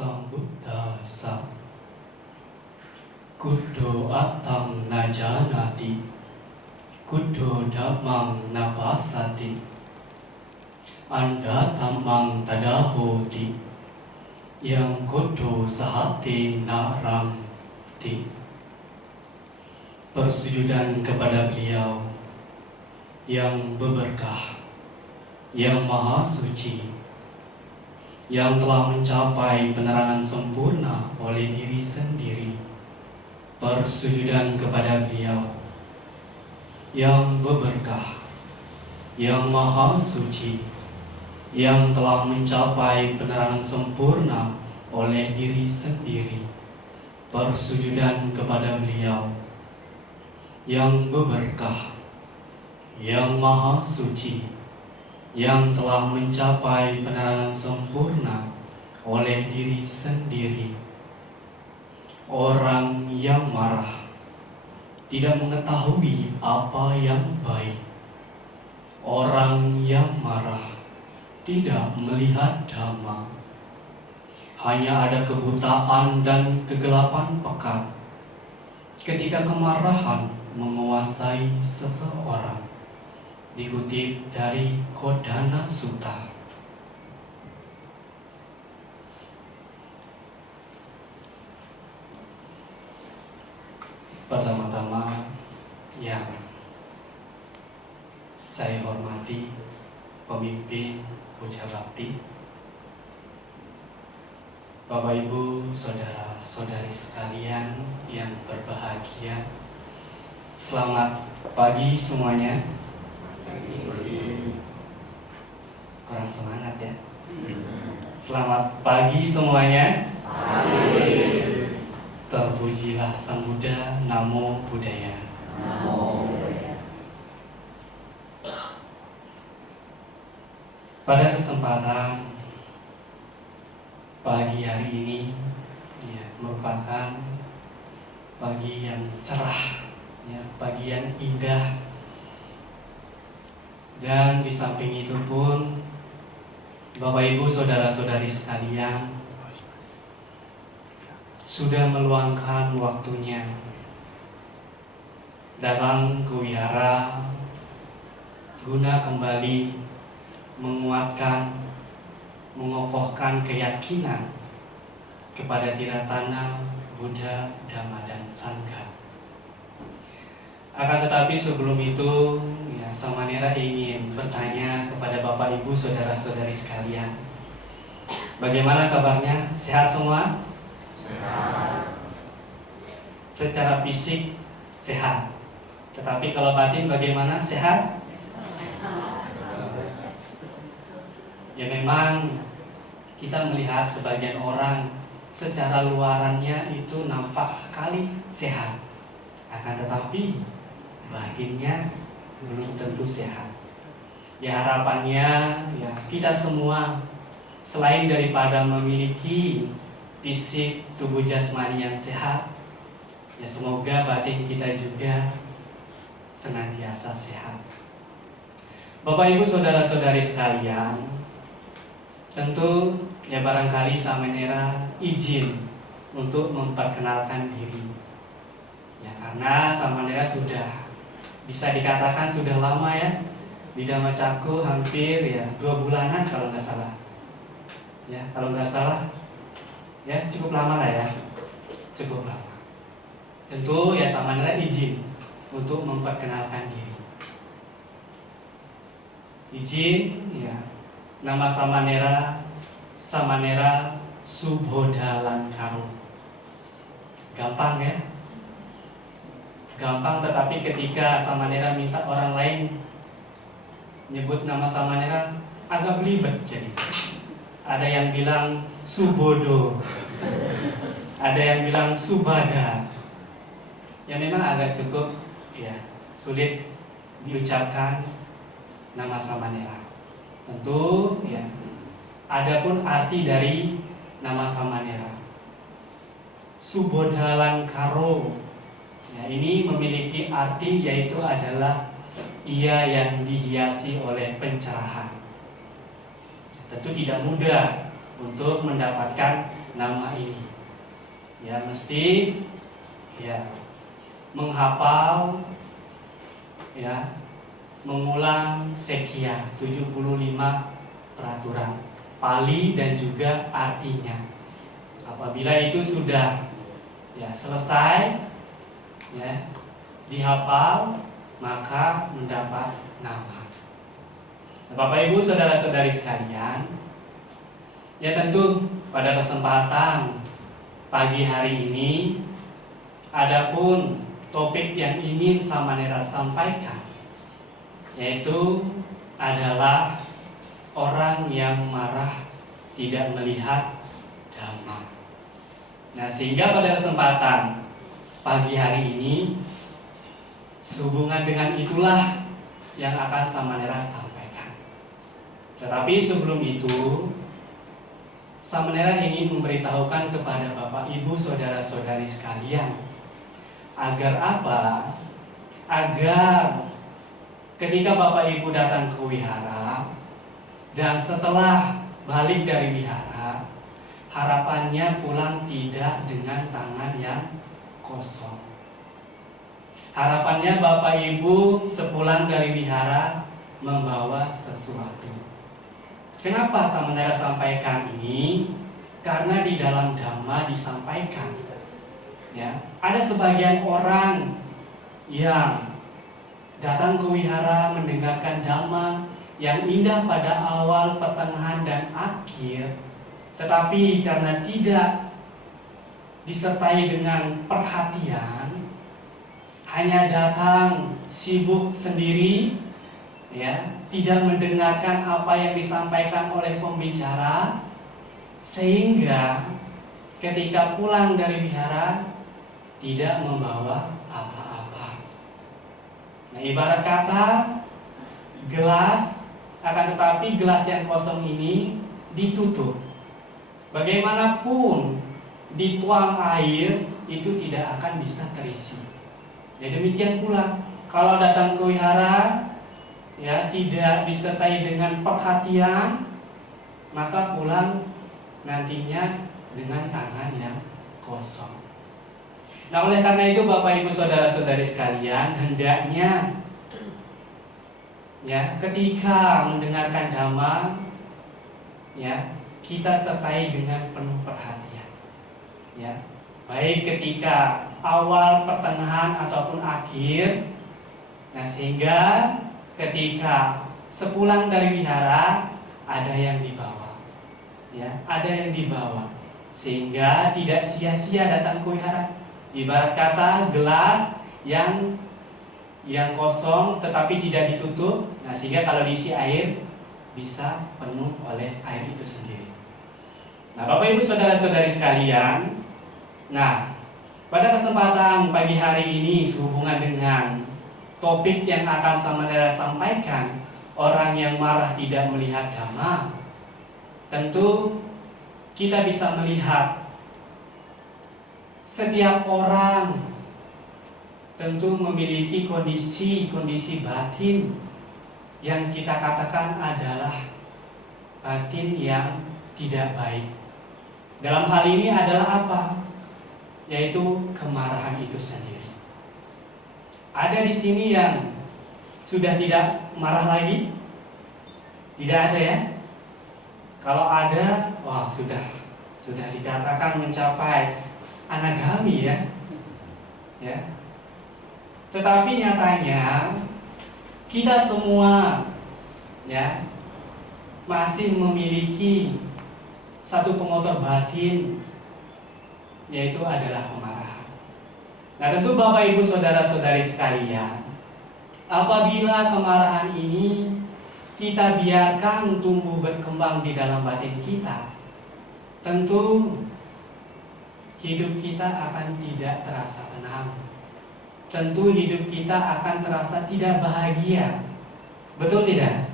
Sambuddhassa Kuddho attam najanati Kuddho dhammang napasati Anda tammang tadahoti Yang kuddho sahati naramti. Persujudan kepada beliau yang berberkah, yang maha suci, yang telah mencapai penerangan sempurna oleh diri sendiri. Persujudan kepada beliau yang berberkah, yang maha suci, yang telah mencapai penerangan sempurna oleh diri sendiri. Persujudan kepada beliau yang berberkah, yang maha suci, yang telah mencapai penerangan sempurna oleh diri sendiri. Orang yang marah tidak mengetahui apa yang baik. Orang yang marah tidak melihat dhamma. Hanya ada kebutaan dan kegelapan pekat ketika kemarahan menguasai seseorang. Dikutip dari Kodana Sutta. Pertama-tama yang saya hormati pemimpin Puja Bakti, Bapak Ibu, saudara-saudari sekalian yang berbahagia, selamat pagi semuanya. Kurang semangat ya. Selamat pagi semuanya. Terpujilah Sang Buddha. Namo Buddhaya. Pada kesempatan pagi hari ini merupakan pagi yang cerah, pagi yang indah. Dan di samping itu pun Bapak Ibu saudara-saudari sekalian sudah meluangkan waktunya dalam kewihara guna kembali menguatkan, mengokohkan keyakinan kepada tiratana Buddha, Dhamma, dan Sangha. Akan tetapi sebelum itu, Samanera ingin bertanya kepada Bapak Ibu saudara-saudari sekalian, bagaimana kabarnya? Sehat semua? Sehat. Secara fisik sehat, tetapi kalau batin bagaimana? Sehat? Ya memang kita melihat sebagian orang secara luarannya itu nampak sekali sehat, akan tetapi batinnya belum tentu sehat. Ya harapannya kita semua selain daripada memiliki fisik tubuh jasmani yang sehat, semoga batin kita juga senantiasa sehat. Bapak Ibu saudara-saudari sekalian, tentu barangkali Samanera izin untuk memperkenalkan diri. Karena Samanera sudah bisa dikatakan sudah lama di Dhamma Cakku, hampir 2 bulanan kalau nggak salah. Kalau nggak salah cukup lama lah cukup lama. Tentu Samanera izin untuk memperkenalkan diri. Izin nama Samanera Subodha Lankaro. Gampang gampang, tetapi ketika Samanera minta orang lain nyebut nama Samanera agak belibet. Jadi ada yang bilang Subodo, ada yang bilang Subada. Memang agak cukup sulit diucapkan nama Samanera. Tentu ada pun arti dari nama Samanera. Subodha Lankaro ini memiliki arti, yaitu adalah ia yang dihiasi oleh pencerahan. Tentu tidak mudah untuk mendapatkan nama ini. Ya, mesti ya menghafal, ya, mengulang sekian 75 peraturan Pali dan juga artinya. Apabila itu sudah ya selesai, ya dihafal, maka mendapat nama. Bapak Ibu saudara-saudari sekalian, ya tentu pada kesempatan pagi hari ini adapun topik yang ingin Samanera sampaikan, yaitu adalah orang yang marah tidak melihat dhamma. Nah, sehingga pada kesempatan pagi hari ini sehubungan dengan itulah yang akan Samanera sampaikan. Tetapi sebelum itu, Samanera ingin memberitahukan kepada Bapak Ibu saudara-saudari sekalian, agar apa? Agar ketika Bapak Ibu datang ke wihara dan setelah balik dari wihara, harapannya pulang tidak dengan tangan yang kosong. Harapannya Bapak Ibu sepulang dari wihara membawa sesuatu. Kenapa Samanera sampaikan ini? Karena di dalam Dhamma disampaikan, ya, ada sebagian orang yang datang ke wihara mendengarkan Dhamma yang indah pada awal, pertengahan, dan akhir, tetapi karena tidak disertai dengan perhatian, hanya datang sibuk sendiri, ya, tidak mendengarkan apa yang disampaikan oleh pembicara, sehingga ketika pulang dari wihara tidak membawa apa-apa. Nah, ibarat kata gelas, akan tetapi gelas yang kosong ini ditutup. Bagaimanapun dituang air, itu tidak akan bisa terisi. Ya, demikian pula kalau datang ke wihara, ya, tidak disertai dengan perhatian, maka pulang nantinya dengan tangan yang kosong. Nah, oleh karena itu Bapak Ibu saudara-saudari sekalian, hendaknya ya ketika mendengarkan Dhamma, ya kita sertai dengan penuh perhatian, ya, baik ketika awal, pertengahan, ataupun akhir. Nah, sehingga ketika sepulang dari wihara ada yang dibawa, ya, ada yang dibawa, sehingga tidak sia-sia datang ke wihara. Ibarat kata gelas yang kosong tetapi tidak ditutup, nah sehingga kalau diisi air bisa penuh oleh air itu sendiri. Nah, Bapak Ibu saudara-saudari sekalian, nah pada kesempatan pagi hari ini sehubungan dengan topik yang akan Samanera sampaikan, orang yang marah tidak melihat Dhamma, tentu kita bisa melihat setiap orang tentu memiliki kondisi batin yang kita katakan adalah batin yang tidak baik. Dalam hal ini adalah apa? Yaitu kemarahan itu sendiri. Ada di sini yang sudah tidak marah lagi? Tidak ada, ya? Kalau ada, wah sudah dikatakan mencapai anagami, ya. Ya. Tetapi nyatanya kita semua, ya, masih memiliki satu pengotor batin, yaitu adalah kemarahan. Nah, tentu Bapak Ibu saudara-saudari sekalian, apabila kemarahan ini kita biarkan tumbuh berkembang di dalam batin kita, tentu hidup kita akan tidak terasa tenang. Tentu hidup kita akan terasa tidak bahagia. Betul tidak?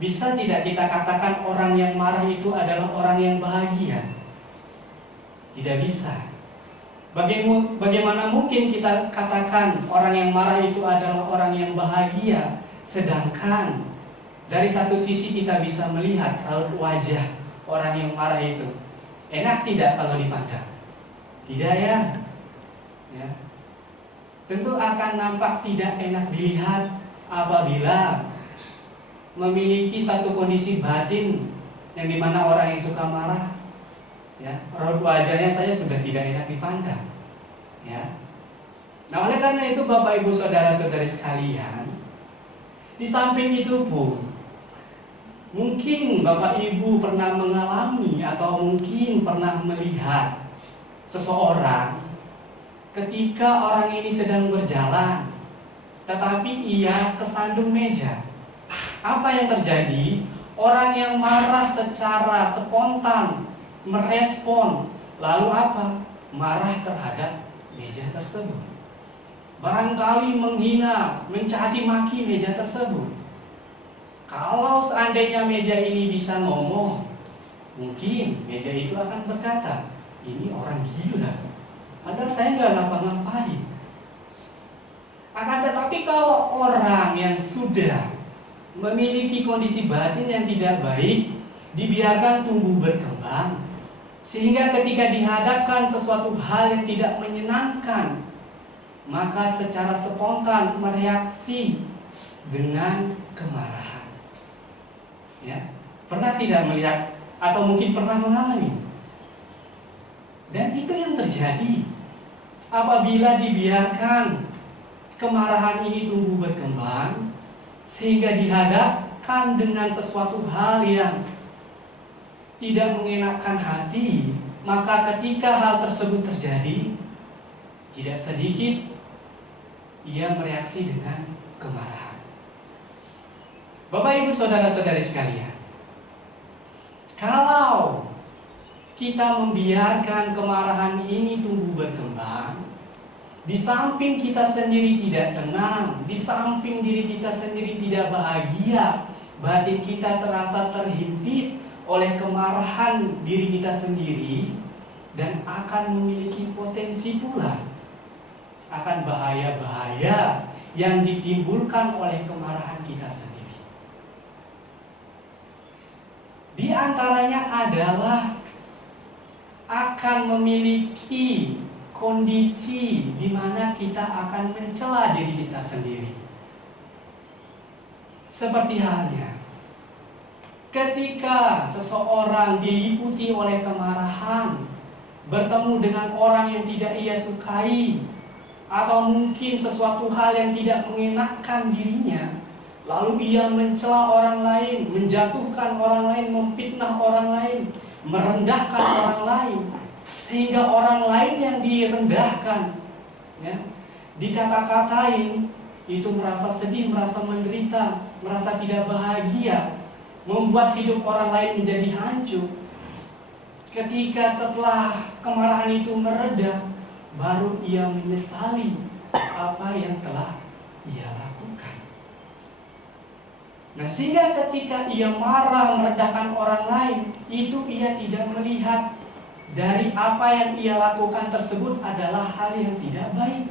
Bisa tidak kita katakan orang yang marah itu adalah orang yang bahagia? Tidak bisa. Bagaimana mungkin kita katakan orang yang marah itu adalah orang yang bahagia, sedangkan dari satu sisi kita bisa melihat raut wajah orang yang marah itu, Enak tidak kalau dipandang? Tidak ya. Ya. Tentu akan nampak tidak enak dilihat apabila memiliki satu kondisi batin yang dimana orang yang suka marah, ya, raut wajahnya saja sudah tidak enak dipandang. Ya. Nah, oleh karena itu Bapak Ibu saudara-saudari sekalian, di samping itu pun mungkin Bapak Ibu pernah mengalami atau mungkin pernah melihat seseorang ketika orang ini sedang berjalan, tetapi ia kesandung meja. Apa yang terjadi? Orang yang marah secara spontan merespon, lalu apa? Marah terhadap meja tersebut. Barangkali menghina, mencaci maki meja tersebut. Kalau seandainya meja ini bisa ngomong, mungkin meja itu akan berkata, ini orang gila, padahal saya nggak ngapa-ngapain. Akan tetapi kalau orang yang sudah memiliki kondisi batin yang tidak baik, dibiarkan tumbuh berkembang, sehingga ketika dihadapkan sesuatu hal yang tidak menyenangkan, maka secara spontan mereaksi dengan kemarahan. Ya, pernah tidak melihat atau mungkin pernah mengalami? Dan itu yang terjadi apabila dibiarkan kemarahan ini tumbuh berkembang, sehingga dihadapkan dengan sesuatu hal yang tidak mengenakan hati, maka ketika hal tersebut terjadi, tidak sedikit ia mereaksi dengan kemarahan. Bapak Ibu saudara-saudari sekalian, kalau kita membiarkan kemarahan ini tumbuh berkembang, di samping kita sendiri tidak tenang, di samping diri kita sendiri tidak bahagia, batin kita terasa terhimpit oleh kemarahan diri kita sendiri, dan akan memiliki potensi pula akan bahaya-bahaya yang ditimbulkan oleh kemarahan kita sendiri. Di antaranya adalah akan memiliki kondisi di mana kita akan mencela diri kita sendiri. Seperti halnya ketika seseorang diliputi oleh kemarahan, bertemu dengan orang yang tidak ia sukai, atau mungkin sesuatu hal yang tidak mengenakan dirinya, lalu ia mencela orang lain, menjatuhkan orang lain, memfitnah orang lain, merendahkan orang lain, sehingga orang lain yang direndahkan, ya, dikata-katain, itu merasa sedih, merasa menderita, merasa tidak bahagia, membuat hidup orang lain menjadi hancur. Ketika setelah kemarahan itu mereda, baru ia menyesali apa yang telah ia lakukan. Nah, sehingga ketika ia marah merendahkan orang lain, itu ia tidak melihat dari apa yang ia lakukan tersebut adalah hal yang tidak baik,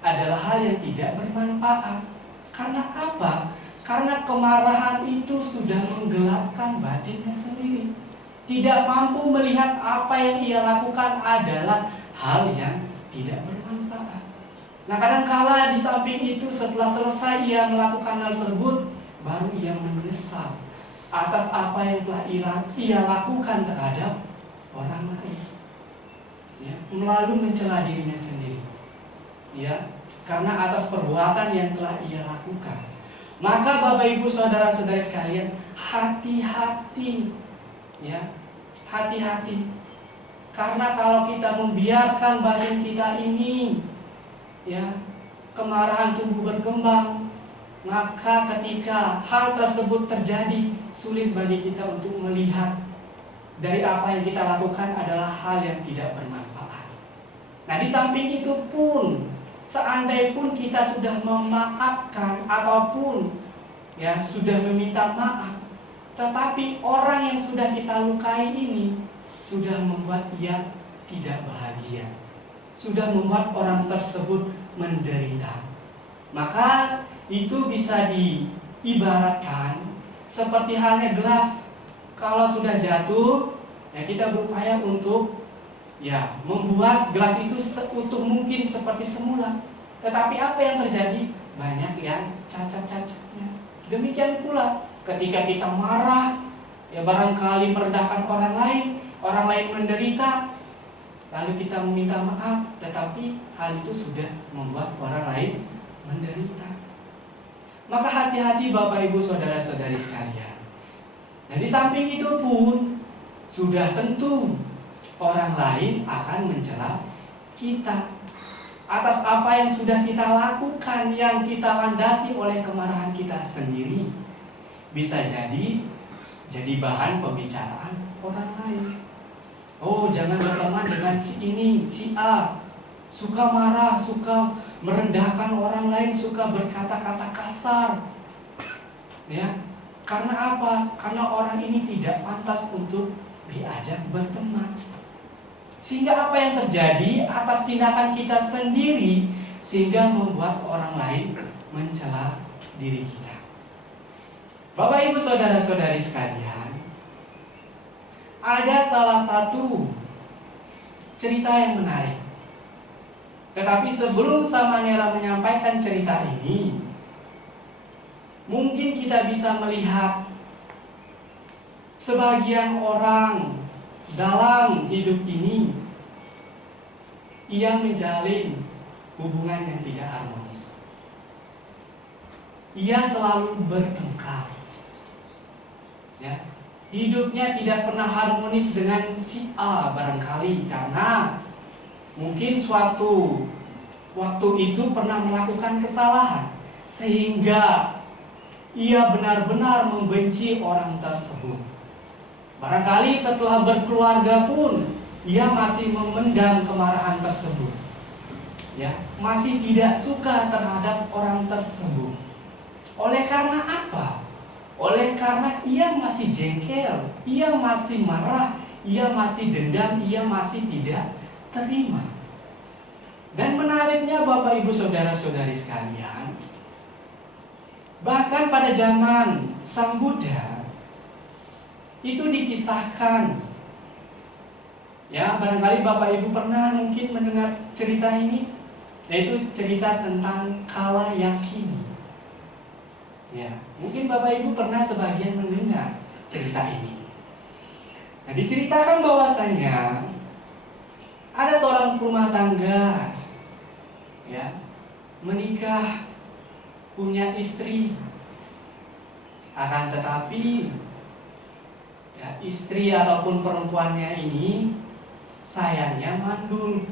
adalah hal yang tidak bermanfaat. Karena apa? Karena kemarahan itu sudah menggelapkan batinnya sendiri. Tidak mampu melihat apa yang ia lakukan adalah hal yang tidak bermanfaat. Nah, kadangkala di samping itu setelah selesai ia melakukan hal tersebut, baru ia menyesal atas apa yang telah ia lakukan terhadap orang lain, ya, melalui mencela dirinya sendiri, ya, karena atas perbuatan yang telah ia lakukan. Maka Bapak Ibu saudara-saudari sekalian, hati-hati, ya, hati-hati. Karena kalau kita membiarkan batin kita ini, ya, kemarahan tumbuh berkembang, maka ketika hal tersebut terjadi, sulit bagi kita untuk melihat dari apa yang kita lakukan adalah hal yang tidak bermanfaat. Nah, di samping itu pun, seandainya pun kita sudah memaafkan ataupun, ya, sudah meminta maaf, tetapi orang yang sudah kita lukai ini sudah membuat ia tidak bahagia, sudah membuat orang tersebut menderita. Maka itu bisa diibaratkan seperti halnya gelas. Kalau sudah jatuh, Ya, kita berupaya untuk ya membuat gelas itu seutuh mungkin seperti semula. Tetapi apa yang terjadi? Banyak yang cacat-cacatnya. Demikian pula ketika kita marah, ya barangkali merendahkan orang lain menderita, lalu kita meminta maaf, tetapi hal itu sudah membuat orang lain menderita. Maka hati-hati Bapak Ibu saudara-saudari sekalian. Dan di samping itu pun sudah tentu orang lain akan mencela kita atas apa yang sudah kita lakukan, yang kita landasi oleh kemarahan kita sendiri. Bisa jadi bahan pembicaraan orang lain. Oh, jangan berteman dengan si ini, si A. Suka marah, suka merendahkan orang lain, suka berkata-kata kasar. Ya, karena apa? Karena orang ini tidak pantas untuk diajak berteman. Sehingga apa yang terjadi atas tindakan kita sendiri, sehingga membuat orang lain mencela diri kita. Bapak Ibu saudara-saudari sekalian, ada salah satu cerita yang menarik. Tetapi sebelum Samanera menyampaikan cerita ini, mungkin kita bisa melihat sebagian orang dalam hidup ini ia menjalin hubungan yang tidak harmonis. Ia selalu bertengkar. Ya, hidupnya tidak pernah harmonis dengan si A barangkali karena mungkin suatu waktu itu pernah melakukan kesalahan sehingga ia benar-benar membenci orang tersebut. Barangkali setelah berkeluarga pun ia masih memendam kemarahan tersebut. Ya, masih tidak suka terhadap orang tersebut. Oleh karena apa? Oleh karena ia masih jengkel, ia masih marah, ia masih dendam, ia masih tidak terima. Dan menariknya Bapak Ibu saudara-saudari sekalian, bahkan pada zaman Sang Buddha itu dikisahkan, ya barangkali Bapak Ibu pernah mungkin mendengar cerita ini, yaitu cerita tentang Kala Yakini. Ya, mungkin Bapak Ibu pernah sebagian mendengar cerita ini. Nah, diceritakan bahwasanya ada seorang rumah tangga, ya, menikah, punya istri. Akan tetapi, ya, istri ataupun perempuannya ini sayangnya mandul,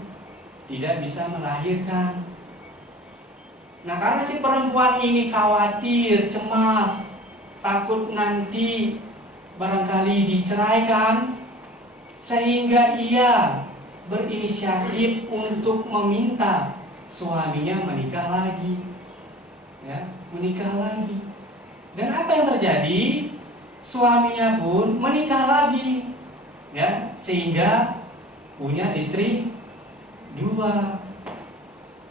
tidak bisa melahirkan. Nah, karena si perempuan ini khawatir, cemas, takut nanti barangkali diceraikan, sehingga ia berinisiatif untuk meminta suaminya menikah lagi. Ya, menikah lagi. Dan apa yang terjadi? Suaminya pun menikah lagi. Ya, sehingga punya istri dua.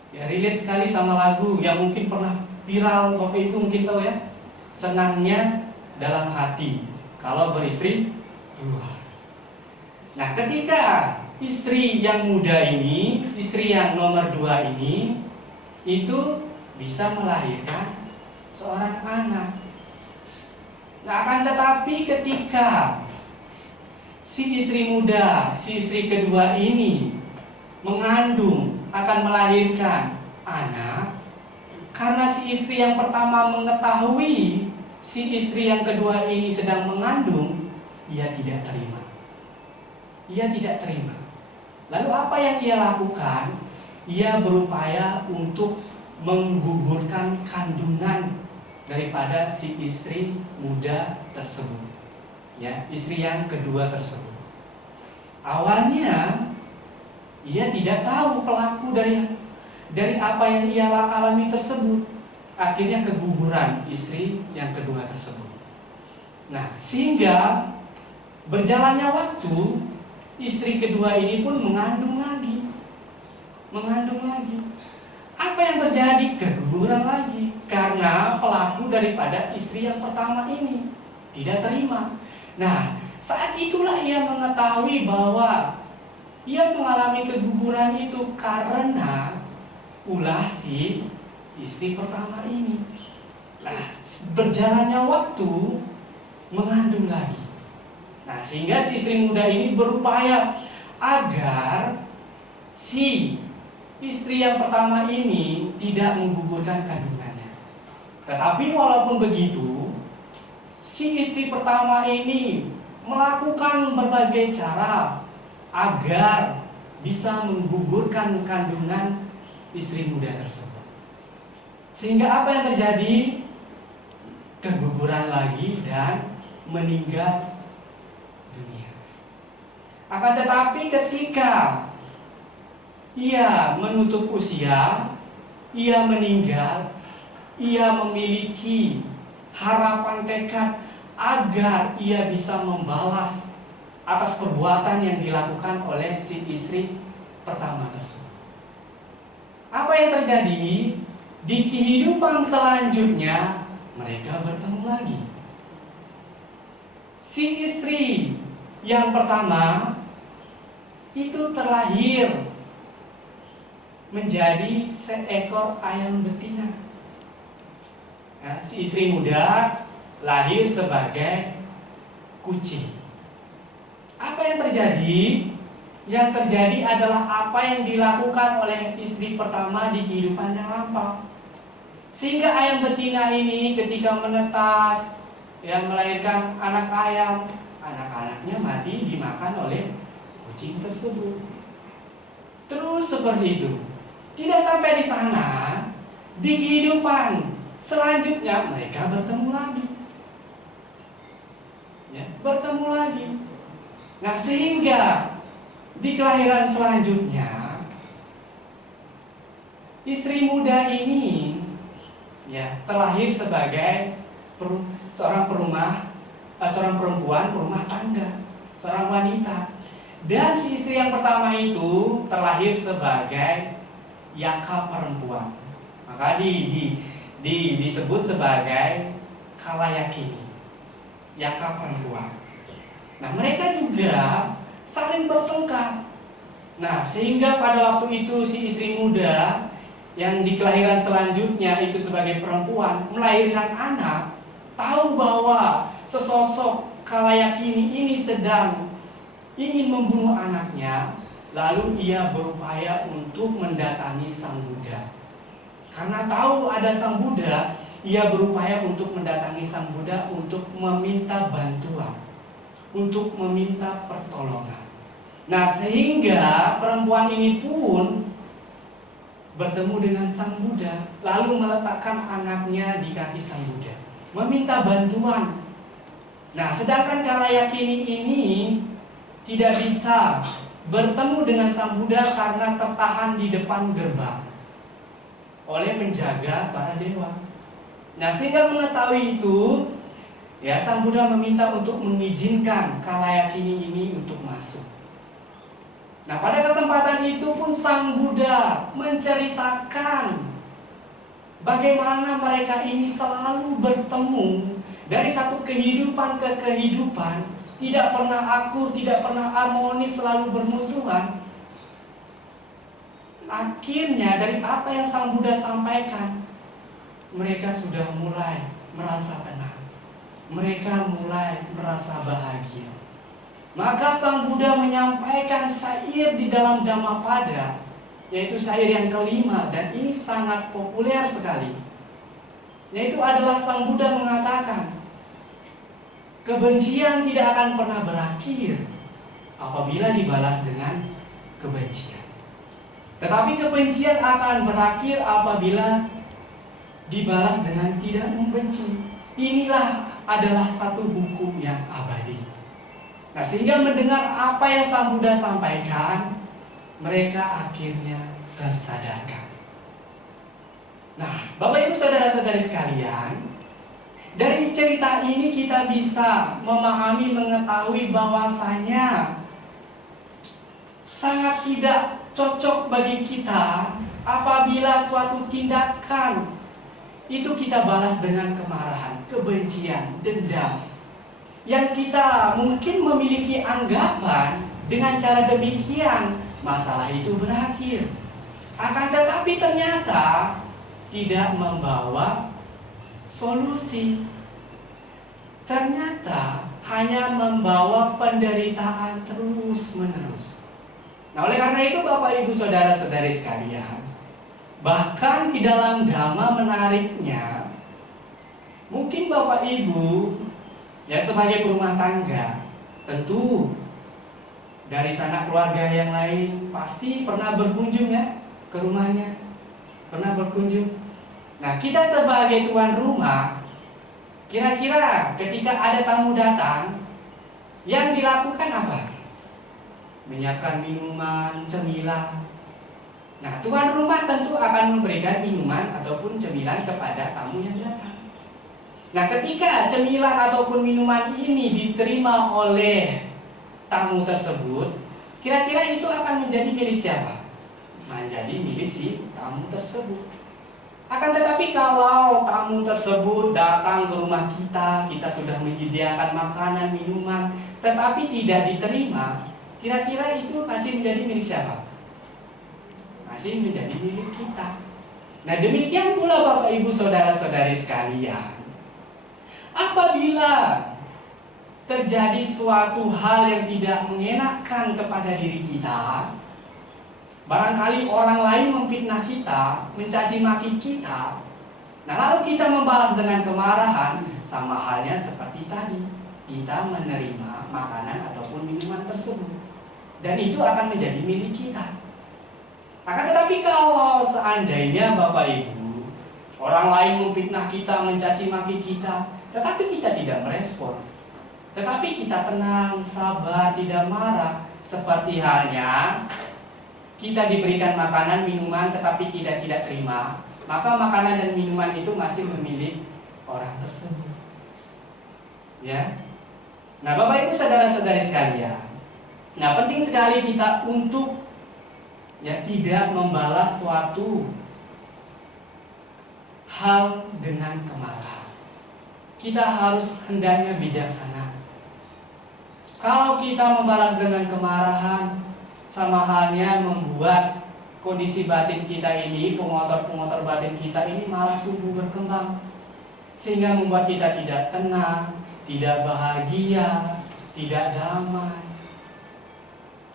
Ya, relate sekali sama lagu yang mungkin pernah viral, Bapak Ibu mungkin tahu ya. Senangnya dalam hati kalau beristri dua. Nah, ketika istri yang muda ini, istri yang nomor 2 ini, itu bisa melahirkan seorang anak. Nah, akan tetapi ketika si istri muda, si istri kedua ini mengandung, akan melahirkan anak, karena si istri yang pertama mengetahui si istri yang kedua ini sedang mengandung, ia tidak terima. Ia tidak terima. Lalu apa yang ia lakukan? Ia berupaya untuk menggugurkan kandungan daripada si istri muda tersebut. Ya, istri yang kedua tersebut. Awalnya ia tidak tahu pelaku dari apa yang ia alami tersebut. Akhirnya keguguran istri yang kedua tersebut. Nah, sehingga berjalannya waktu, istri kedua ini pun mengandung lagi. Apa yang terjadi? Keguguran lagi. Karena pelaku daripada istri yang pertama ini tidak terima. Nah, Saat itulah ia mengetahui bahwa ia mengalami keguguran itu karena ulah si istri pertama ini. Nah, berjalannya waktu mengandung lagi. Nah, sehingga si istri muda ini berupaya agar si istri yang pertama ini tidak menggugurkan kandungannya. Tetapi walaupun begitu, si istri pertama ini melakukan berbagai cara agar bisa menggugurkan kandungan istri muda tersebut. Sehingga apa yang terjadi? Keguguran lagi dan meninggal dunia. Akan tetapi ketika ia menutup usia, ia meninggal, ia memiliki harapan tekad agar ia bisa membalas atas perbuatan yang dilakukan oleh si istri pertama tersebut. Apa yang terjadi? Di kehidupan selanjutnya mereka bertemu lagi. Si istri yang pertama itu terlahir menjadi seekor ayam betina. Nah, si istri muda lahir sebagai kucing. Apa yang terjadi? Yang terjadi adalah apa yang dilakukan oleh istri pertama di kehidupan yang lampau. Sehingga ayam betina ini ketika menetas, yang melahirkan anak ayam, anak-anaknya mati dimakan oleh kucing tersebut. Terus seperti itu. Tidak sampai di sana, di kehidupan selanjutnya mereka bertemu lagi. Ya, bertemu lagi. Nah, sehingga di kelahiran selanjutnya istri muda ini ya terlahir sebagai seorang perempuan rumah tangga, seorang wanita. Dan si istri yang pertama itu terlahir sebagai yaka perempuan. Maka disebut sebagai kalayakini, yaka perempuan. Nah, mereka juga saling bertengkar. Nah, sehingga pada waktu itu si istri muda yang di kelahiran selanjutnya itu sebagai perempuan melahirkan anak, tahu bahwa sesosok kalayakini ini sedang ingin membunuh anaknya, lalu ia berupaya untuk mendatangi sang Buddha. Karena tahu ada sang Buddha, ia berupaya untuk mendatangi sang Buddha untuk meminta bantuan, untuk meminta pertolongan. Nah, sehingga perempuan ini pun bertemu dengan sang Buddha, lalu meletakkan anaknya di kaki sang Buddha, meminta bantuan. Nah, sedangkan kalayakini ini tidak bisa bertemu dengan sang Buddha karena tertahan di depan gerbang oleh penjaga para dewa. Nah, sehingga mengetahui itu, ya, sang Buddha meminta untuk mengizinkan kalayakini ini untuk masuk. Nah, pada kesempatan itu pun sang Buddha menceritakan bagaimana mereka ini selalu bertemu dari satu kehidupan ke kehidupan, tidak pernah akur, tidak pernah harmonis, selalu bermusuhan. Akhirnya dari apa yang sang Buddha sampaikan, mereka sudah mulai merasa tenang. Mereka mulai merasa bahagia. Maka sang Buddha menyampaikan syair di dalam Dhammapada, yaitu syair yang kelima, dan ini sangat populer sekali. Yaitu adalah sang Buddha mengatakan, kebencian tidak akan pernah berakhir apabila dibalas dengan kebencian. Tetapi kebencian akan berakhir apabila dibalas dengan tidak membenci. Inilah adalah satu hukum yang abadi. Nah, sehingga mendengar apa yang sang Buddha sampaikan, mereka akhirnya tersadarkan. Nah, Bapak Ibu Saudara-saudari sekalian, dari cerita ini kita bisa memahami, mengetahui bahwasanya sangat tidak cocok bagi kita apabila suatu tindakan itu kita balas dengan kemarahan, kebencian, dendam. yang kita mungkin memiliki anggapan dengan cara demikian masalah itu berakhir. Akan tetapi ternyata tidak membawa solusi. Ternyata hanya membawa penderitaan terus-menerus. Nah, oleh karena itu Bapak Ibu Saudara-saudari sekalian, bahkan di dalam Dhamma menariknya, mungkin Bapak Ibu ya sebagai perumah tangga, tentu dari sanak keluarga yang lain pasti pernah berkunjung ya ke rumahnya, pernah berkunjung. Nah, kita sebagai tuan rumah, kira-kira ketika ada tamu datang, yang dilakukan apa? Menyiapkan minuman, cemilan. Nah, tuan rumah tentu akan memberikan minuman ataupun cemilan kepada tamu yang datang. Nah, ketika cemilan ataupun minuman ini diterima oleh tamu tersebut, kira-kira itu akan menjadi milik siapa? Menjadi milik si tamu tersebut. Akan tetapi kalau tamu tersebut datang ke rumah kita, kita sudah menyediakan makanan, minuman, tetapi tidak diterima, kira-kira itu masih menjadi milik siapa? Masih menjadi milik kita. Nah, demikian pula Bapak Ibu Saudara-saudari sekalian, apabila terjadi suatu hal yang tidak mengenakan kepada diri kita, barangkali orang lain memfitnah kita, mencaci maki kita, nah lalu kita membalas dengan kemarahan, sama halnya seperti tadi, kita menerima makanan ataupun minuman tersebut, dan itu akan menjadi milik kita. Akan tetapi kalau seandainya Bapak Ibu, orang lain memfitnah kita, mencaci maki kita, tetapi kita tidak merespon, tetapi kita tenang, sabar, tidak marah, seperti halnya kita diberikan makanan, minuman, tetapi kita tidak terima, maka makanan dan minuman itu masih memilih orang tersebut. Ya. Nah, Bapak Ibu Saudara-saudari sekalian, nah penting sekali kita untuk ya tidak membalas suatu hal dengan kemarahan. Kita harus hendaknya bijaksana. Kalau kita membalas dengan kemarahan, sama halnya membuat kondisi batin kita ini, pengotor-pengotor batin kita ini malah tumbuh berkembang, sehingga membuat kita tidak tenang, tidak bahagia, tidak damai.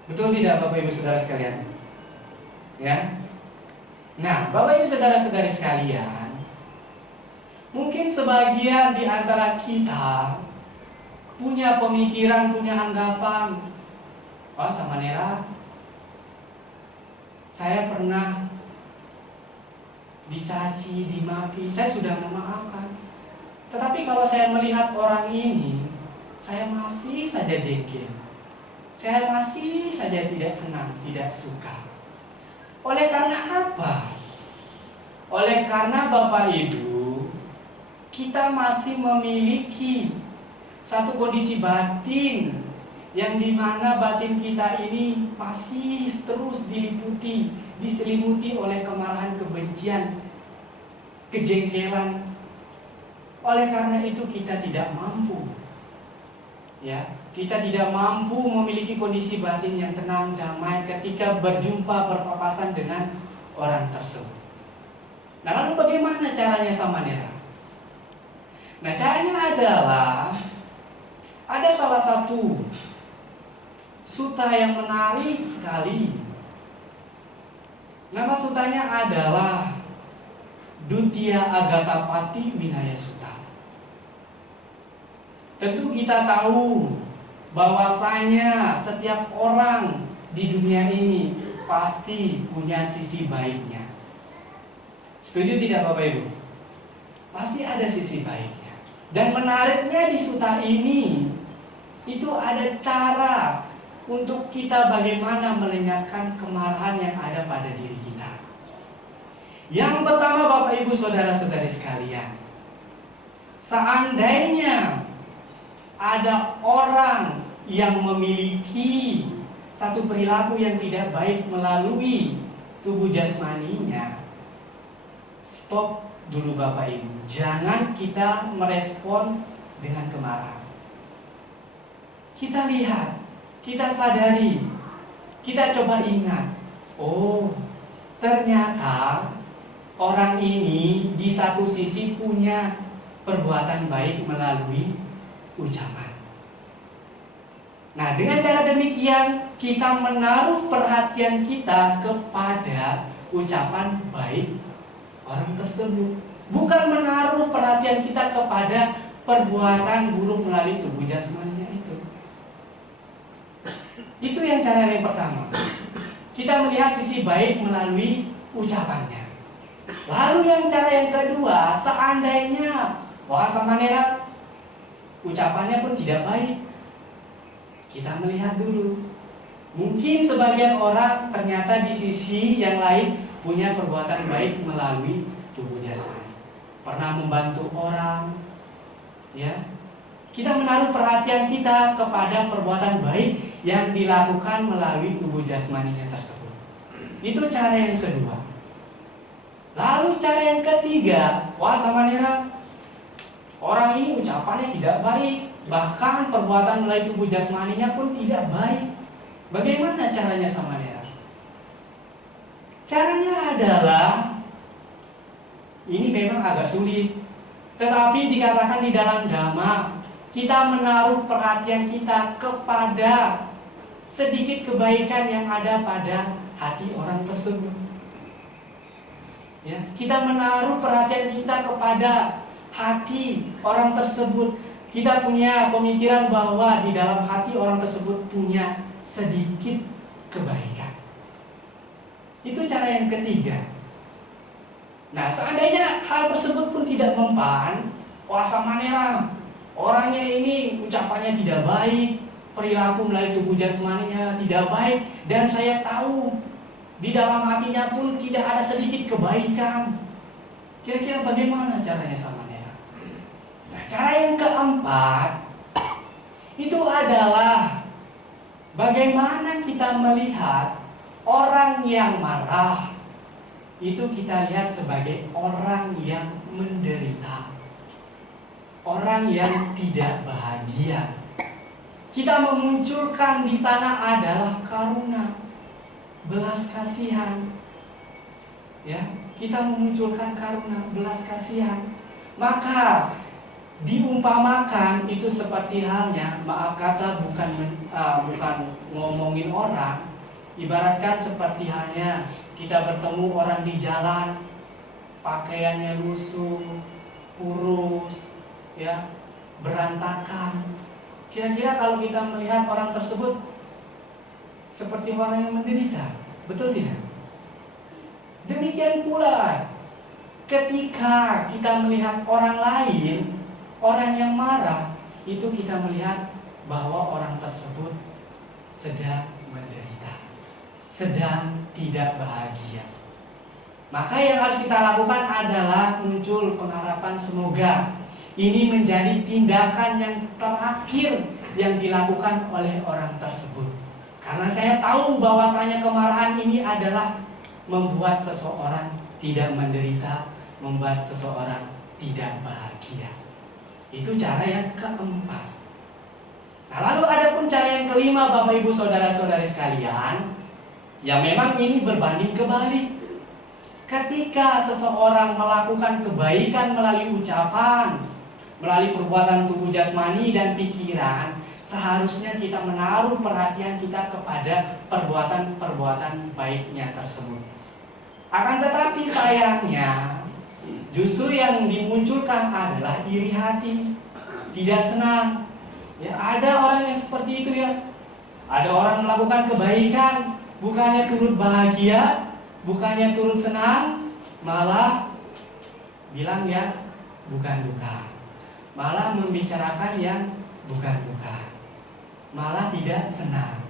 Betul tidak Bapak Ibu Saudara sekalian? Ya. Nah, Bapak Ibu Saudara-saudari sekalian, mungkin sebagian di antara kita punya pemikiran, punya anggapan, oh sama Nera, saya pernah dicaci, dimaki, saya sudah memaafkan. Tetapi kalau saya melihat orang ini, saya masih saja jengkel, saya masih saja tidak senang, tidak suka. Oleh karena apa? Oleh karena Bapak Ibu, kita masih memiliki satu kondisi batin yang dimana batin kita ini masih terus diselimuti oleh kemarahan, kebencian, kejengkelan. Oleh karena itu kita tidak mampu, ya, kita tidak mampu memiliki kondisi batin yang tenang, damai ketika berjumpa, berpapasan dengan orang tersebut. Nah, lalu bagaimana caranya sama Nera? Nah, caranya adalah ada salah satu sutta yang menarik sekali. Nama suttanya adalah Duttiya Agatapati Vinaya Sutta. Tentu kita tahu bahwasanya setiap orang di dunia ini pasti punya sisi baiknya. Setuju tidak Bapak Ibu? Pasti ada sisi baiknya. Dan menariknya di sutta ini, itu ada cara untuk kita bagaimana melenyapkan kemarahan yang ada pada diri kita. Yang pertama Bapak Ibu Saudara-saudari sekalian, seandainya ada orang yang memiliki satu perilaku yang tidak baik melalui tubuh jasmaninya, stop dulu Bapak Ibu. Jangan kita merespon dengan kemarahan. kita lihat, kita sadari, kita coba ingat, oh ternyata orang ini di satu sisi punya perbuatan baik melalui ucapan. Nah, dengan cara demikian kita menaruh perhatian kita kepada ucapan baik orang tersebut, bukan menaruh perhatian kita kepada perbuatan buruk melalui tubuh jasmaninya itu. Itu yang cara yang pertama. Kita melihat sisi baik melalui ucapannya. Lalu yang cara yang kedua, seandainya wah samanera ucapannya pun tidak baik, kita melihat dulu. Mungkin sebagian orang ternyata di sisi yang lain punya perbuatan baik melalui tubuh jasmani. Pernah membantu orang, ya. Kita menaruh perhatian kita kepada perbuatan baik yang dilakukan melalui tubuh jasmaninya tersebut. Itu cara yang kedua. Lalu cara yang ketiga, wah samanera orang ini ucapannya tidak baik, bahkan perbuatan melalui tubuh jasmaninya pun tidak baik. Bagaimana caranya samanera? Caranya adalah, ini memang agak sulit, tetapi dikatakan di dalam Dhamma, kita menaruh perhatian kita kepada sedikit kebaikan yang ada pada hati orang tersebut. Ya, kita menaruh perhatian kita kepada hati orang tersebut. Kita punya pemikiran bahwa di dalam hati orang tersebut punya sedikit kebaikan. Itu cara yang ketiga. Nah, seandainya hal tersebut pun tidak mempan, wah samanera orangnya ini ucapannya tidak baik, perilaku melalui tubuh jasmaninya tidak baik, dan saya tahu di dalam hatinya pun tidak ada sedikit kebaikan. Kira-kira bagaimana caranya samanera? Nah, cara yang keempat itu adalah bagaimana kita melihat orang yang marah itu kita lihat sebagai orang yang menderita, orang yang tidak bahagia. Kita memunculkan di sana adalah karuna, belas kasihan. Ya, kita memunculkan karuna, belas kasihan. Maka diumpamakan itu seperti halnya, maaf kata bukan ngomongin orang, ibaratkan seperti halnya kita bertemu orang di jalan, pakaiannya lusuh, kurus, ya, berantakan. Kira-kira kalau kita melihat orang tersebut seperti orang yang menderita, betul tidak? Demikian pula ketika kita melihat orang lain, orang yang marah, itu kita melihat bahwa orang tersebut sedang menderita, sedang tidak bahagia. Maka yang harus kita lakukan adalah muncul pengharapan semoga ini menjadi tindakan yang terakhir yang dilakukan oleh orang tersebut. Karena saya tahu bahwasanya kemarahan ini adalah membuat seseorang tidak menderita, membuat seseorang tidak bahagia. Itu cara yang keempat. Nah, lalu ada pun cara yang kelima, Bapak Ibu saudara-saudari sekalian, yang memang ini berbanding kebalik. Ketika seseorang melakukan kebaikan melalui ucapan, melalui perbuatan tubuh jasmani dan pikiran, seharusnya kita menaruh perhatian kita kepada perbuatan-perbuatan baiknya tersebut. Akan tetapi sayangnya, justru yang dimunculkan adalah iri hati, tidak senang. Ya, ada orang yang seperti itu ya. Ada orang melakukan kebaikan, bukannya turut bahagia, bukannya turut senang, malah bilang ya bukan-bukan. Malah membicarakan yang bukan-bukan. Malah tidak senang.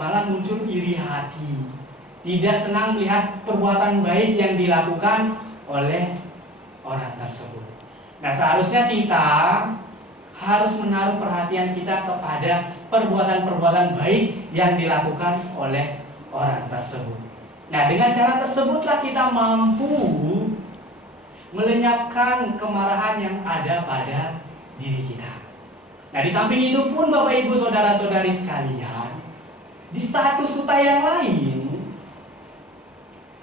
Malah muncul iri hati. Tidak senang melihat perbuatan baik yang dilakukan oleh orang tersebut. Nah, seharusnya kita harus menaruh perhatian kita kepada perbuatan-perbuatan baik yang dilakukan oleh orang tersebut. Nah, dengan cara tersebutlah kita mampu melenyapkan kemarahan yang ada pada diri kita. Nah, di samping itu pun Bapak Ibu saudara-saudari sekalian, di satu suta yang lain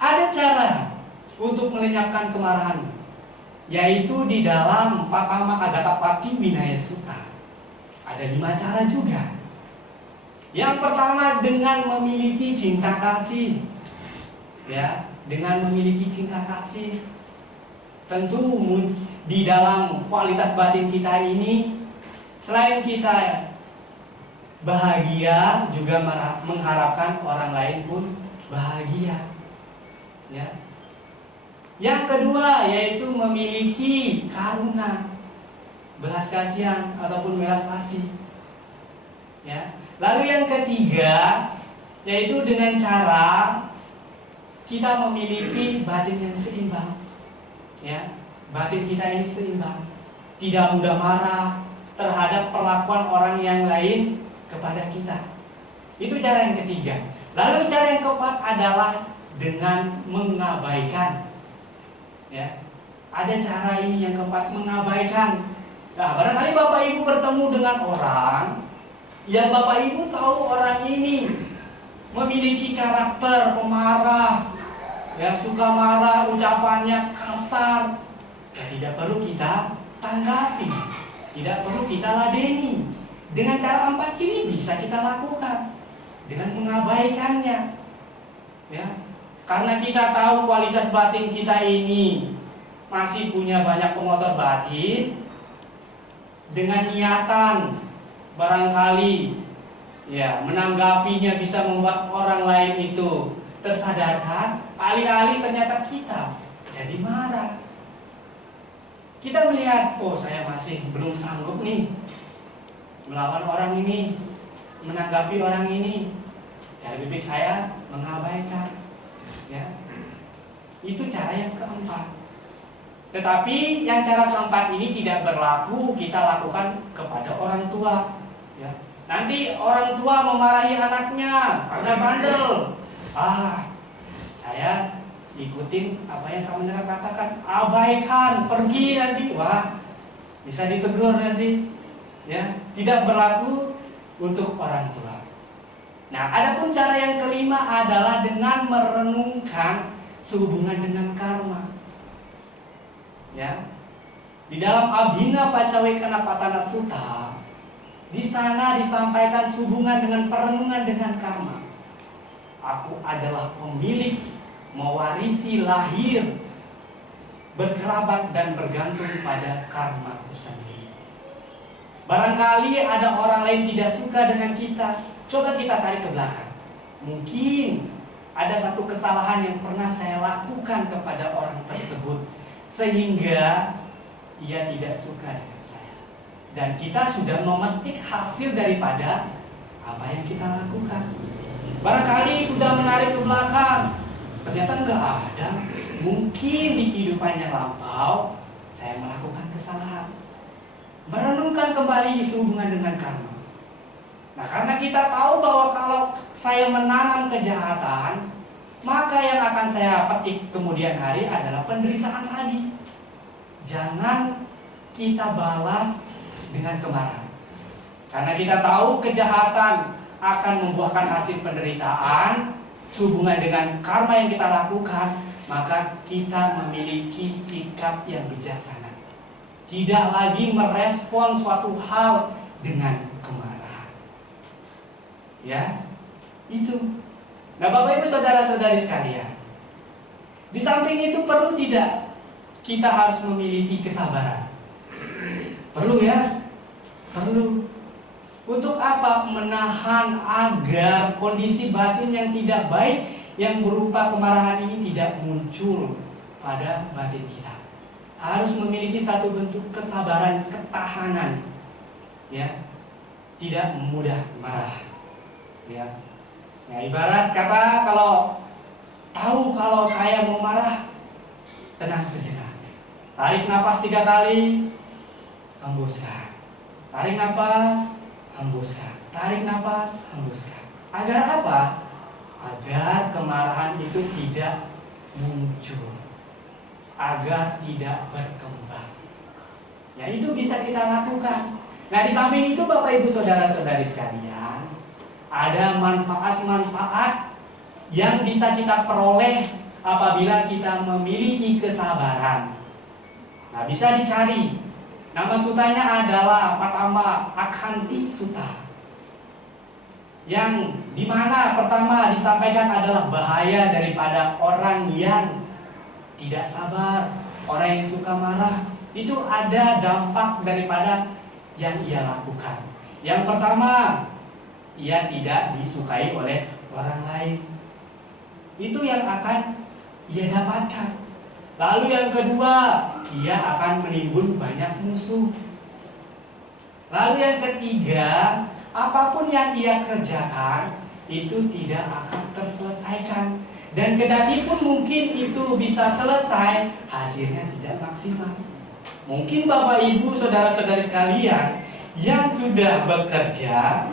ada cara untuk melenyapkan kemarahan, yaitu di dalam Patama Agatapati Winaya Sutta. Ada 5 cara juga. Yang pertama dengan memiliki cinta kasih. Ya, dengan memiliki cinta kasih. Tentu di dalam kualitas batin kita ini, selain kita bahagia, juga mengharapkan orang lain pun bahagia. Ya. Yang kedua yaitu memiliki karuna, belas kasihan ataupun belas kasih. Ya. Lalu yang ketiga yaitu dengan cara kita memiliki batin yang seimbang. Ya, batin kita ini seimbang, tidak mudah marah terhadap perlakuan orang yang lain kepada kita. Itu cara yang ketiga. Lalu cara yang keempat adalah dengan mengabaikan. Ya, ada cara ini yang keempat, mengabaikan. Nah, barangkali Bapak Ibu bertemu dengan orang yang Bapak Ibu tahu orang ini memiliki karakter pemarah, ya, suka marah, ucapannya kasar. Ya, tidak perlu kita tanggapi, tidak perlu kita ladeni. Dengan cara 4 ini bisa kita lakukan dengan mengabaikannya. Ya, karena kita tahu kualitas batin kita ini masih punya banyak pengotor batin, dengan niatan barangkali ya menanggapinya bisa membuat orang lain itu tersadarkan, alih-alih ternyata kita jadi marah. Kita melihat, oh saya masih belum sanggup nih melawan orang ini, menanggapi orang ini, ya lebih baik saya mengabaikan. Ya, itu cara yang keempat. Tetapi yang cara keempat ini tidak berlaku kita lakukan kepada orang tua. Ya. Nanti orang tua memarahi anaknya karena bandel. Saya ikutin apa yang Samudera katakan, abaikan, pergi nanti, wah bisa ditegur nanti. Ya, tidak berlaku untuk orang tua. Nah, adapun cara yang kelima adalah dengan merenungkan sehubungan dengan karma. Ya, di dalam Abhina Pacawekana Patana Sutta, di sana disampaikan sehubungan dengan perenungan dengan karma. Aku adalah pemilik, mewarisi lahir, berkerabat dan bergantung pada karma sendiri. Barangkali ada orang lain tidak suka dengan kita, coba kita tarik ke belakang. Mungkin ada satu kesalahan yang pernah saya lakukan kepada orang tersebut, sehingga ia tidak suka dengan saya. Dan kita sudah memetik hasil daripada apa yang kita lakukan. Barangkali sudah menarik ke belakang, ternyata enggak ada. Mungkin di kehidupannya lampau saya melakukan kesalahan. Merenungkan kembali sehubungan dengan karma. Nah, karena kita tahu bahwa kalau saya menanam kejahatan, maka yang akan saya petik kemudian hari adalah penderitaan lagi. Jangan kita balas dengan kemarahan. Karena kita tahu kejahatan akan membuahkan hasil penderitaan sehubungan dengan karma yang kita lakukan, maka kita memiliki sikap yang bijaksana. Tidak lagi merespon suatu hal dengan kemarahan. Ya, itu. Nah, Bapak Ibu saudara-saudari sekalian, di samping itu perlu tidak kita harus memiliki kesabaran? Perlu ya? Perlu. Untuk apa? Menahan agar kondisi batin yang tidak baik yang berupa kemarahan ini tidak muncul pada batin kita. Harus memiliki satu bentuk kesabaran, ketahanan. Ya. Tidak mudah marah. Ya. Nah, ibarat kata kalau tahu kalau saya mau marah, tenang sejenak. Tarik napas 3 kali, hembuskan. Tarik napas, hembuskan. Tarik napas, hembuskan. Agar apa? Agar kemarahan itu tidak muncul. Agar tidak berkembang. Ya, itu bisa kita lakukan. Nah, di samping itu Bapak Ibu Saudara-saudari sekalian, ada manfaat-manfaat yang bisa kita peroleh apabila kita memiliki kesabaran. Nah, bisa dicari. Nama sutanya adalah pertama Akhanti Sutta. Yang dimana pertama disampaikan adalah bahaya daripada orang yang tidak sabar, orang yang suka marah. Itu ada dampak daripada yang ia lakukan. Yang pertama, ia tidak disukai oleh orang lain. Itu yang akan ia dapatkan. Lalu yang kedua, ia akan menimbun banyak musuh. Lalu yang ketiga, apapun yang ia kerjakan itu tidak akan terselesaikan. Dan kendati pun mungkin itu bisa selesai, hasilnya tidak maksimal. Mungkin Bapak Ibu Saudara-saudari sekalian yang sudah bekerja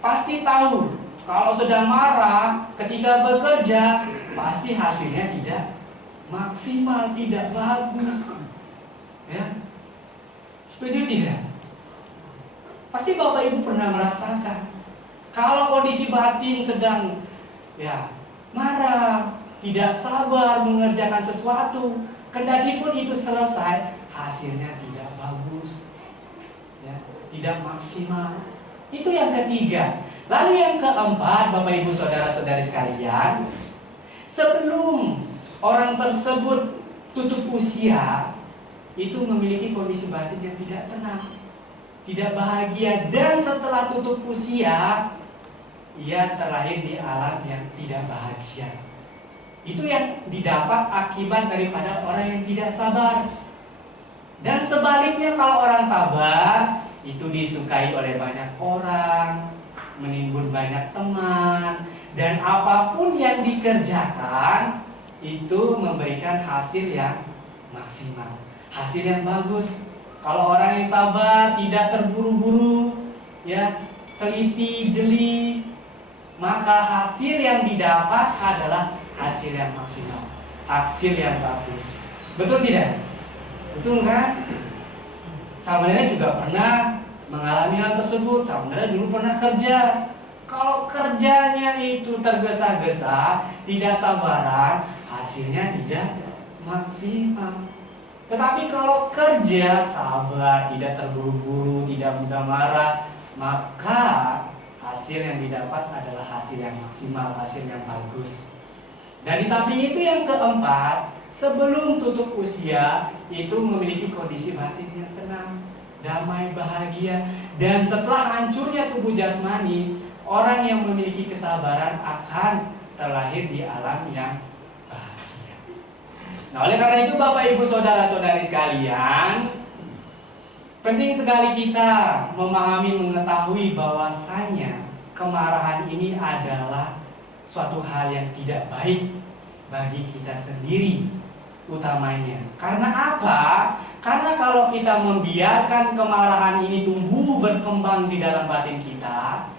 pasti tahu kalau sedang marah ketika bekerja pasti hasilnya tidak maksimal, tidak bagus. Ya. Setuju tidak? Pasti Bapak Ibu pernah merasakan kalau kondisi batin sedang marah, tidak sabar mengerjakan sesuatu, kendati pun itu selesai, hasilnya tidak bagus. Ya, tidak maksimal. Itu yang ketiga. Lalu yang keempat, Bapak Ibu Saudara-saudari sekalian, sebelum orang tersebut tutup usia, itu memiliki kondisi batin yang tidak tenang, tidak bahagia, dan setelah tutup usia, ia terlahir di alam yang tidak bahagia. Itu yang didapat akibat daripada orang yang tidak sabar. Dan sebaliknya, kalau orang sabar, itu disukai oleh banyak orang, menimbun banyak teman, dan apapun yang dikerjakan itu memberikan hasil yang maksimal, hasil yang bagus. Kalau orang yang sabar, tidak terburu-buru, ya, teliti, jeli, maka hasil yang didapat adalah hasil yang maksimal, hasil yang bagus. Betul tidak? Betul kan? Saudara juga pernah mengalami hal tersebut. Saudara dulu pernah kerja. Kalau kerjanya itu tergesa-gesa, tidak sabaran, hasilnya tidak maksimal. Tetapi kalau kerja sabar, tidak terburu-buru, tidak mudah marah, maka hasil yang didapat adalah hasil yang maksimal, hasil yang bagus. Dan di samping itu yang keempat, sebelum tutup usia itu memiliki kondisi batin yang tenang, damai, bahagia. Dan setelah hancurnya tubuh jasmani, orang yang memiliki kesabaran akan terlahir di alam yang bahagia. Nah, oleh karena itu Bapak Ibu Saudara-saudari sekalian, penting sekali kita memahami, mengetahui bahwasanya kemarahan ini adalah suatu hal yang tidak baik bagi kita sendiri utamanya. Karena apa? Karena kalau kita membiarkan kemarahan ini tumbuh berkembang di dalam batin kita,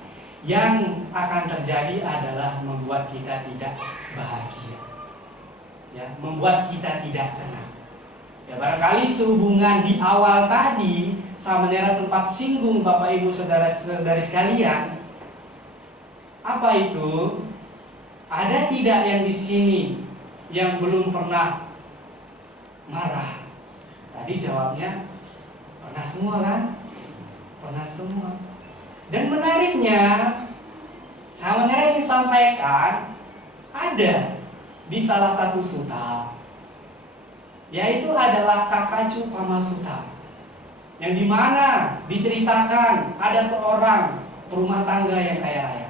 yang akan terjadi adalah membuat kita tidak bahagia, ya, membuat kita tidak tenang. Ya, barangkali sehubungan di awal tadi, Samanera sempat singgung Bapak Ibu Saudara-saudari sekalian. Apa itu? Ada tidak yang di sini yang belum pernah marah? Tadi jawabnya pernah semua kan? Pernah semua. Dan menariknya, Samanera ingin sampaikan ada di salah satu sutta, yaitu adalah Kakacu Pamasutta, yang dimana diceritakan ada seorang perumah tangga yang kaya raya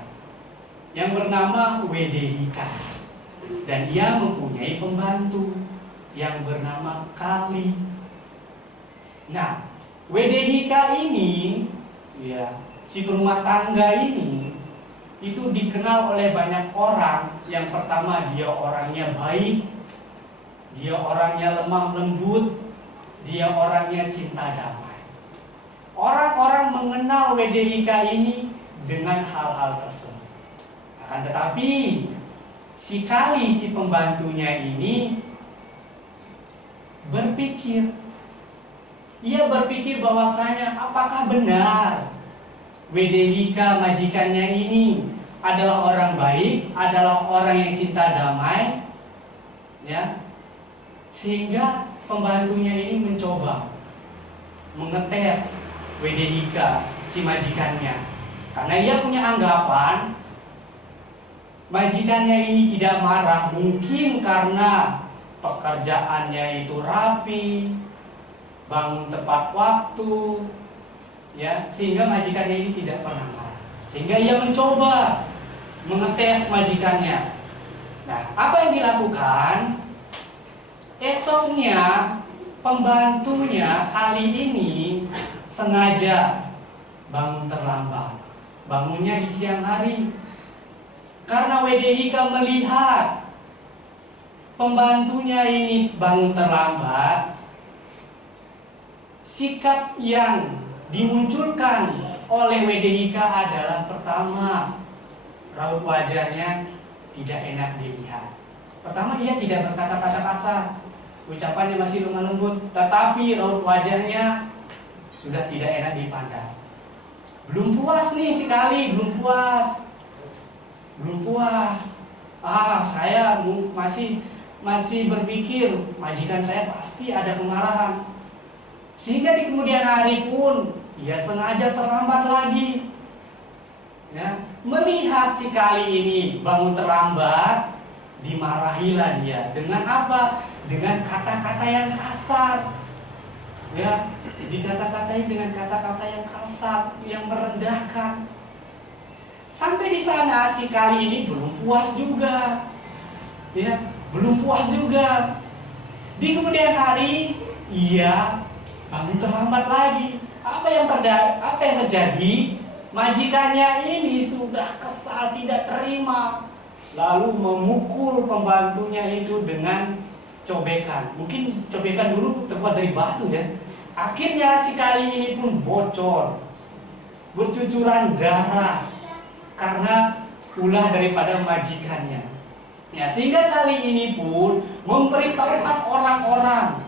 yang bernama Wedehika, dan ia mempunyai pembantu yang bernama Kali. Nah, Wedehika ini, ya, si perumah tangga ini itu dikenal oleh banyak orang. Yang pertama, dia orangnya baik, dia orangnya lemah lembut, dia orangnya cinta damai. Orang-orang mengenal Wedehika ini dengan hal-hal tersebut. Akan tetapi si Kali, si pembantunya ini berpikir, Ia berpikir bahwasanya apakah benar Wedehika majikannya ini adalah orang baik, adalah orang yang cinta damai, ya, sehingga pembantunya ini mencoba mengetes Wedehika, si majikannya, karena ia punya anggapan majikannya ini tidak marah mungkin karena pekerjaannya itu rapi, bangun tepat waktu, ya, sehingga majikannya ini tidak pernah marah. Sehingga ia mencoba mengetes majikannya. Nah, apa yang dilakukan? Esoknya pembantunya kali ini sengaja bangun terlambat. Bangunnya di siang hari. Karena Wedehika melihat pembantunya ini bangun terlambat, sikap yang dimunculkan oleh Wedehika adalah pertama, raut wajahnya tidak enak dilihat. Pertama, ia tidak berkata-kata kasar, ucapannya masih lemah lembut, tetapi raut wajahnya sudah tidak enak dipandang. Belum puas nih sekali, belum puas. Saya masih berpikir majikan saya pasti ada kemarahan. Sehingga di kemudian hari pun ia sengaja terlambat lagi. Ya, melihat si kali ini bangun terlambat, dimarahilah dia. Dengan apa? Dengan kata-kata yang kasar. Ya, dikata-katai dengan kata-kata yang kasar, yang merendahkan. Sampai di sana si kali ini belum puas juga. Ya, belum puas juga. Di kemudian hari ia bangun terlambat lagi. Apa yang terjadi? Majikannya ini sudah kesal, tidak terima, lalu memukul pembantunya itu dengan cobekan. Mungkin cobekan dulu terbuat dari batu, ya. Akhirnya si kali ini pun bocor, bercucuran darah karena ulah daripada majikannya. Ya, sehingga kali ini pun memberitahukan orang-orang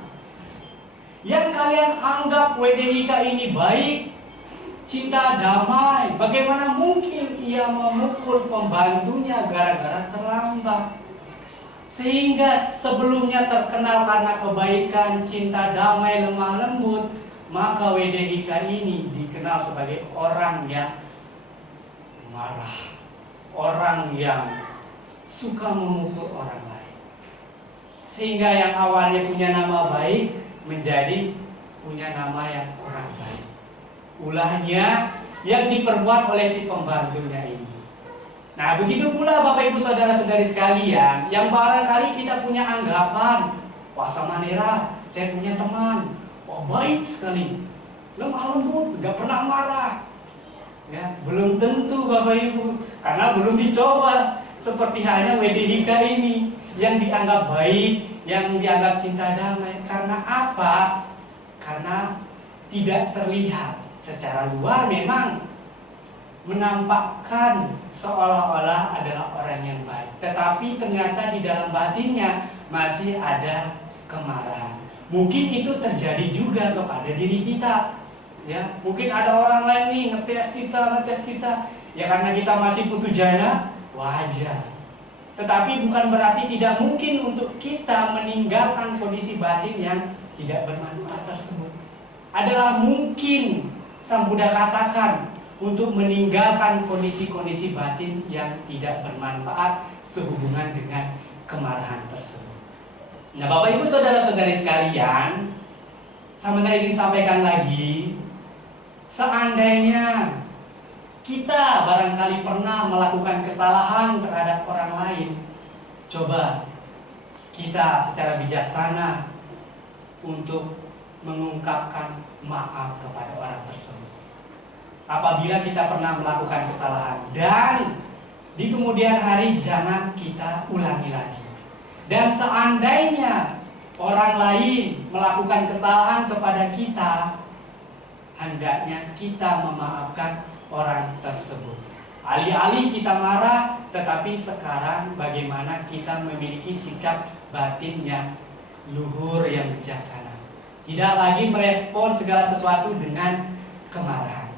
yang kalian anggap Wedehika ini baik, cinta damai, bagaimana mungkin ia memukul pembantunya gara-gara terlambat? Sehingga sebelumnya terkenal karena kebaikan, cinta damai, lemah lembut, maka Wedehika ini dikenal sebagai orang yang marah, orang yang suka memukul orang lain. Sehingga yang awalnya punya nama baik menjadi punya nama yang kurang baik. Ulahnya yang diperbuat oleh si pembantunya ini. Nah, begitu pula Bapak Ibu Saudara-saudari sekalian, yang barangkali kita punya anggapan, wah sama Nera, saya punya teman, wah baik sekali, lemah lembut, gak pernah marah. Ya, belum tentu Bapak Ibu, karena belum dicoba. Seperti halnya Wedehika ini, yang dianggap baik, yang dianggap cinta damai. Karena apa? Karena tidak terlihat secara luar, memang menampakkan seolah-olah adalah orang yang baik, tetapi ternyata di dalam batinnya masih ada kemarahan. Mungkin itu terjadi juga kepada diri kita. Ya, mungkin ada orang lain nih ngetes kita, ya karena kita masih putu jana, wajar. Tetapi bukan berarti tidak mungkin untuk kita meninggalkan kondisi batin yang tidak bermanfaat tersebut. Adalah mungkin Sang Buddha katakan untuk meninggalkan kondisi-kondisi batin yang tidak bermanfaat sehubungan dengan kemarahan tersebut. Nah, Bapak Ibu Saudara-saudari sekalian, saya ingin sampaikan lagi, seandainya kita barangkali pernah melakukan kesalahan terhadap orang lain, coba kita secara bijaksana untuk mengungkapkan maaf kepada orang tersebut. Apabila kita pernah melakukan kesalahan, dan di kemudian hari jangan kita ulangi lagi. Dan seandainya orang lain melakukan kesalahan kepada kita, hendaknya kita memaafkan orang tersebut. Alih-alih kita marah, tetapi sekarang bagaimana kita memiliki sikap batin yang luhur, yang bijaksana. Tidak lagi merespon segala sesuatu dengan kemarahan.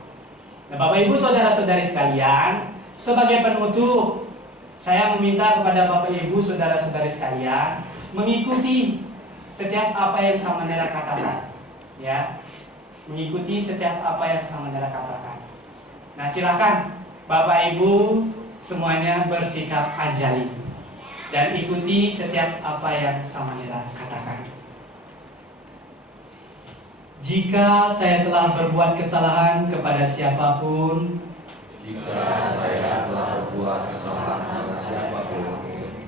Nah, Bapak Ibu saudara-saudari sekalian, sebagai penutup, saya meminta kepada Bapak Ibu saudara-saudari sekalian mengikuti setiap apa yang Sang Mandala katakan, ya, mengikuti setiap apa yang Sang Mandala katakan. Nah, silakan Bapak Ibu semuanya bersikap anjali dan ikuti setiap apa yang Sang Mandala katakan. Jika saya telah berbuat kesalahan kepada siapapun,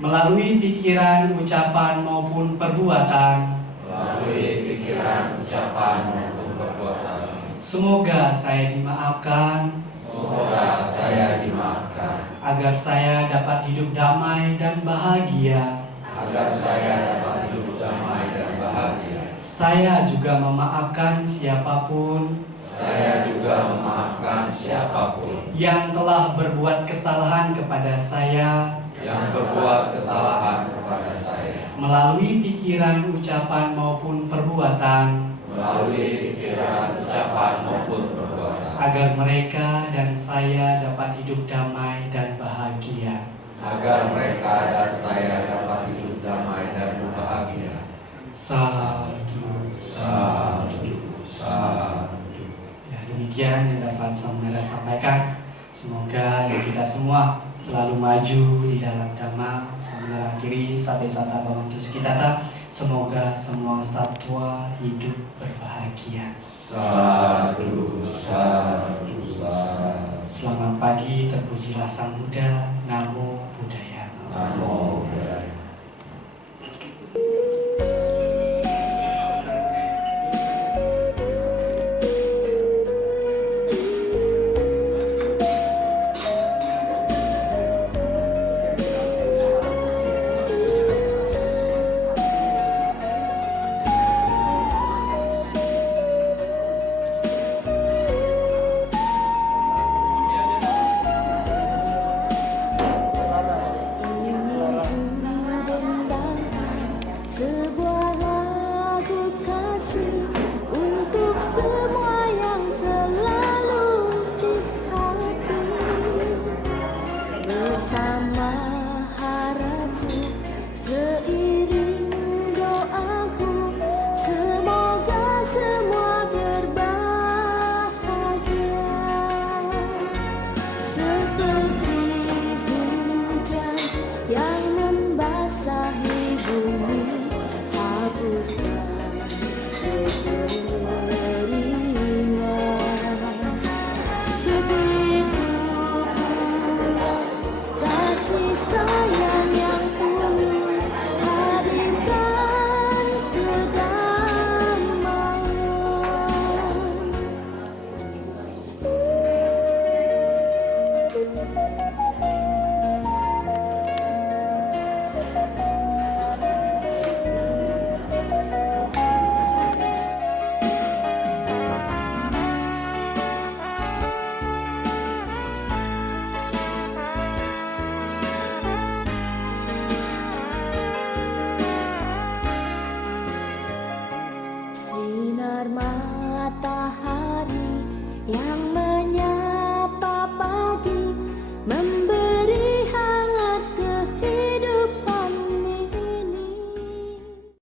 melalui pikiran, ucapan maupun perbuatan, semoga saya dimaafkan, agar saya dapat hidup damai dan bahagia. Saya juga memaafkan siapapun yang telah berbuat kesalahan kepada saya, melalui pikiran, ucapan maupun perbuatan, agar mereka dan saya dapat hidup damai dan bahagia. Sadu, sadu, sadu. Ya, demikian yang dapat Sang Mandala sampaikan. Semoga kita semua selalu maju di dalam dhamma. Sang Mandala akhiri sampai sata bhavantu sukitata. Semoga semua satwa hidup berbahagia. Sadu, sadu, sadu. Selamat pagi, terpujilah Sang Buddha. Namo Buddhaya. Namo Buddhaya.